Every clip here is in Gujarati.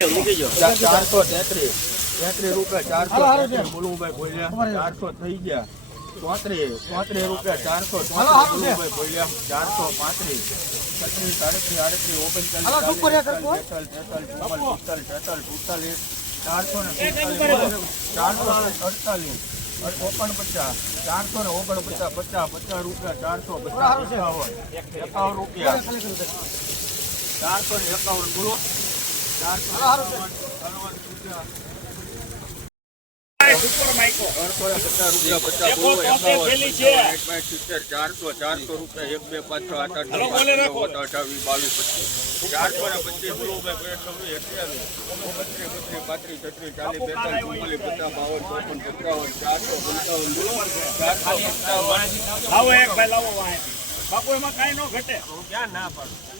ચારસો તેત્રીસ ચારસો બોલુભાઈ બોલ્યા ચારસો થઈ ચારસો ને ઓગણ ને અડતાલીસ પચાસ પચાસ રૂપિયા ચારસો પચાસ એકાવન રૂપિયા ચારસો ને એકાવન બોલો. ચારસો ચારસો રૂપિયા એક બે પાંચ છ આઠ આઠ અઠાવીસ બાવીસ પચીસ. ચારસો ને પચીસ બત્રીસ પાંત્રીસ છત્રીસ ચાલીસ બેતાલીસ ચુમ્માલીસ પચાસ બાવન ચોપન ચારસો પંચાવન ચારસો. બાપુ એમાં કઈ ન ઘટે. ક્યાં ના પાડો?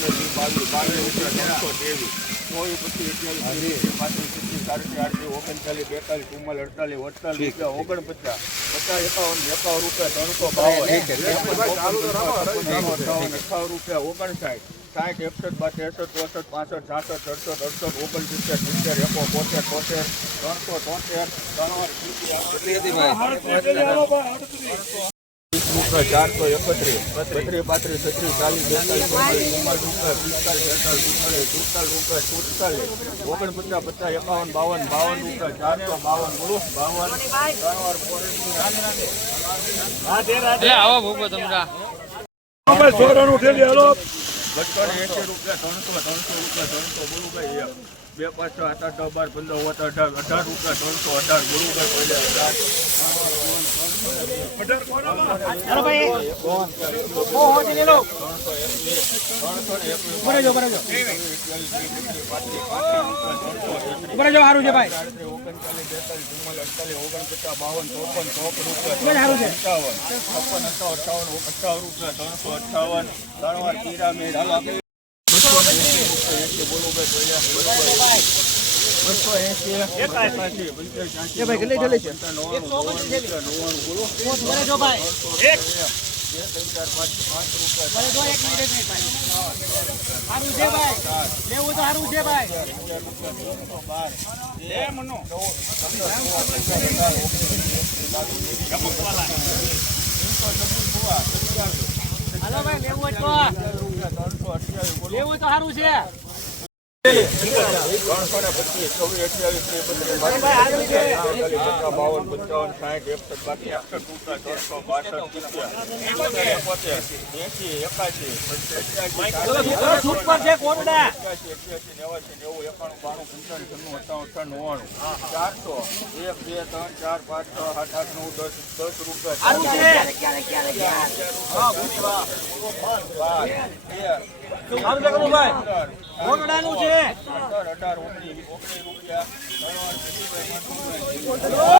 ચારસો ને પંચાવન બોલો ભાઈ બોલ્યા હા પંચાવન ત્રણ વાર પોરેડિયા હાલો ભાઈ કીધું હો ભાઈ કોરડીએ. ઓગણપચાસ પચાસ એકાવન એકાવન રૂપિયા ત્રણસો બાવન અઠાવન અઠાવન રૂપિયા ઓગણસાઠ સાઠ એકસઠ બાસઠ એકસઠ ચોસઠ પાસઠ છાસઠ સડસઠ અડસઠ ઓગણસિત્તેર સિત્તેર એકો બોતેર તોતેર ત્રણસો તોતેર ત્રણ રૂપિયા ચારસો એકત્રીસ બત્રીસ પાંત્રીસ છત્રીસ ચાલીસ બેતાલીસ ચુમ્માલીસ ચુમ્માલીસ રૂપિયા પિસ્તાલીસ છેતાલીસ સુડતાલીસ સુડતાલીસ રૂપિયા સુડતાલીસ ઓગણપચાસ પચાસ એકાવન બાવન બાવન રૂપિયા ચારસો બાવન બોલો બાવન. આવો ભૂપો તમરા સોરાનું ઠેલી હાલો. બસો એસી રૂપિયા ત્રણસો ત્રણસો રૂપિયા ત્રણસો બોલું ભાઈ. બે પાંચસો આઠ આઠ નવ બાર પંદર ઓગણ અઢાર અઢાર રૂપિયા ત્રણસો અઢાર ગુરુ અઠાવન અઠાવન અઢાર અઢાર કોનામાં? એક. એ ભાઈ લેવું હોય ને પંચાવન છન્નું સત્તાવન અઠાણું ચારસો એક બે ત્રણ ચાર પાંચ છ આઠ આઠ નવ દસ દસ રૂપિયા કોરડાનું છે અઢાર અઢાર ઓગણીસ ઓગણીસ રૂપિયા ત્રણસો બાવન પંચાવન છપ્પન હા સાઠ ઓગણસિત્તેર રૂપિયા સિત્તેર ત્રણસો ને સિત્તેર એકોતેર બોતેર તોતેર ચુમ્મોતેર ત્રણસો ને ચુમ્મોતેર સારું છે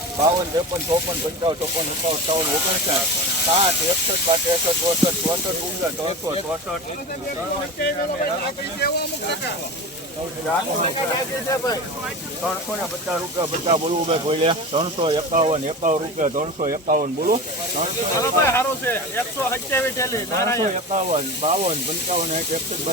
બાવન, ત્રેપન, ચોપન, પંચાવન, ચોપન, સત્તાવન અઠાવન ઓગણસાઠ સાત એકસઠ બાદ ત્રેસઠ ચોસઠ ચોસઠ રૂપિયા ત્રણસો ચોસઠ. ત્રણસો ને પચાસ રૂપિયા પચાસ બોલવું ભાઈ બોલ્યા ત્રણસો એકાવન એકાવન રૂપિયા ત્રણસો એકાવન બોલો. ત્રણસો એકાવન બાવન પંચાવન સાઠ એકસઠ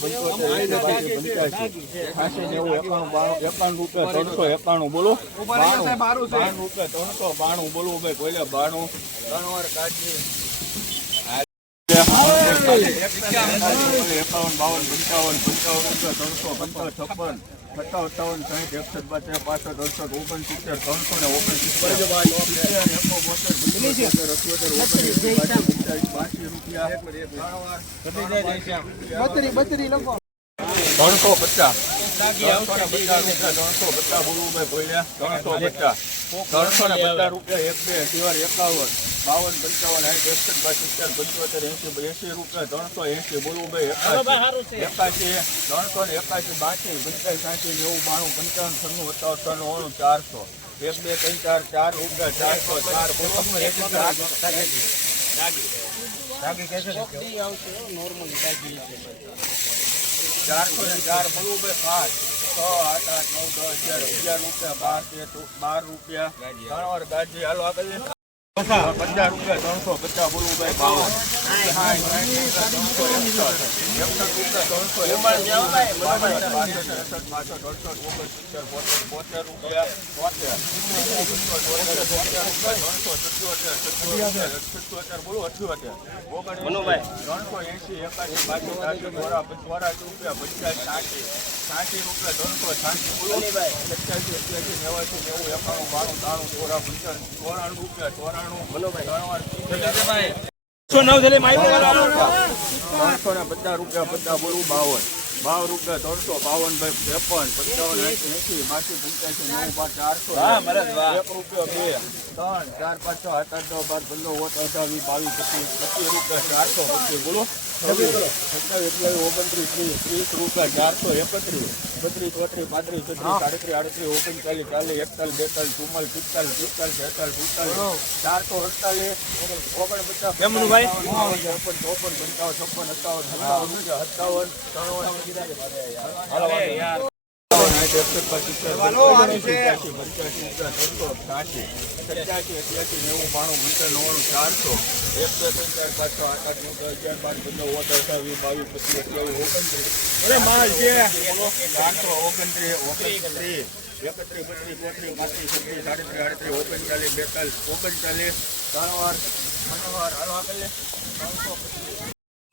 પંચોતેર પંચ્યાસી નેવું એકાણું બાણું એકાણું રૂપિયા ત્રણસો એકાણું બોલો. બાણું બાણું રૂપિયા ત્રણસો બાણું બોલવું ભાઈ કોઈ બાણું. ત્રણ વાર કાઢી. એકાવન બાવન પંચાવન પંચાવન ત્રણસો ને ઓગણસિત્તેર પચાસ ત્રણસો પચાસ ત્રણસો પચાસ રૂપિયા એક બે એકાવન. બાવન પંચાવન સાઠ એકસઠ બાસી સિત્તેર પંચોતેર એંસી એંસી રૂપિયા ત્રણસો એંસી બોલવું ભાઈ એકાસી ત્રણસો ને એકાસી બાસી પંચાવી સાઠી નેવું બાણું પંચાવન છન્નું સત્તાવન ત્રાણું ચારસો. એક બે ત્રણ ચાર ચાર રૂપિયા ચારસો ચાર બોલો. ચારસો ને ચાર બોલવું ભાઈ પાંચ છ આઠ આઠ નવ દસ અગિયાર અગિયાર રૂપિયા બાર તેર બાર રૂપિયા. ત્રણ વાર ગાજી હાલો આગળ. પચાસ રૂપિયા ત્રણસો પચાસ બોલવું ભાઈ બાવન. ત્રણસો એંસી, એકાસી, બાસી, ત્રાસી, ચોરા- ચોરાસી રૂપિયા, પંચ્યાસી, સાઠી, સાઠી રૂપિયા, ત્રણસો સાઠી, બોલો. સત્યાસી, એકાણું, બાણું, ત્રાણું, ચોરા, પંચાણું, ચોરાણું રૂપિયા, ચોરાણું, ત્રણ વાર સિત્તેર, ત્રણસો ને પચાસ રૂપિયા પચાસ બોલવું બાવન બાવન રૂપિયા ત્રણસો બાવન ભાઈ ત્રેપન પંચાવન એસી બાસી પંચ્યાસી નવ બાર ચારસો. એક રૂપિયો બે. ત્રણ ચાર પાંચ છ આઠ આઠ નવ બાર પંદર ઓત અઢાવી બાવીસ પચીસ પચીસ રૂપિયા ચારસો પચીસ બોલો. સત્તાવીસ ઓગણત્રીસ ત્રીસ ત્રીસ રૂપિયા ચારસો એકત્રીસ બત્રીસ ચોત્રીસ પાંત્રીસ છત્રીસ સાડત્રીસ આડત્રીસ ઓગણચાલીસ ચાલીસ એકતાલીસ બેતાલીસ ચુમ્માલીસ પિસ્તાલીસ પિસ્તાલીસ છેતાલીસ સુડતાલીસ ચારસો અડતાલીસ ઓગણપચાસ કેમનું ભાઈ? ચોપન ચોપન પંચાવન છપ્પન સત્તાવન સત્તાવન સત્તાવન ત્રણ એકત્રીસ બત્રીસ ચોત્રીસ પાંત્રીસ છત્રીસ સાડત્રીસ આડત્રીસ ઓગણચાલીસ બેતાલીસ ઓગણચાલીસ ત્રણ વાર વાર હાલો આગળ ત્રણસો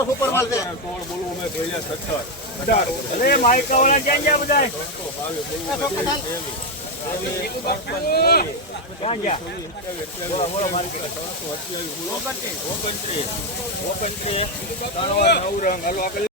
સુપર માલ છે બોલવું મેં સત્તર અઢાર અરે વાળા ક્યાં ગયા બધા ઓગણત્રીસ. ઓગણત્રીસ. ત્રણ વાર નવ